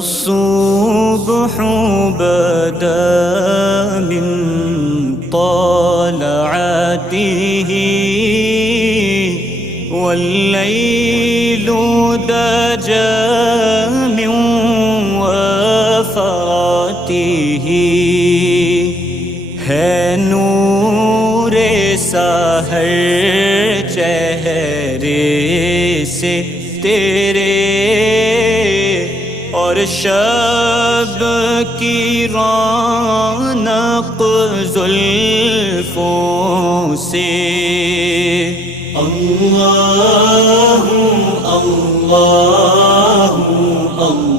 الصبح بدا من طلعته والليل دجى من وفراته है नूर सहर चेहरे से तेरे और शब की रौनक जुल्फों से अल्लाहु अल्लाहु अल्लाहु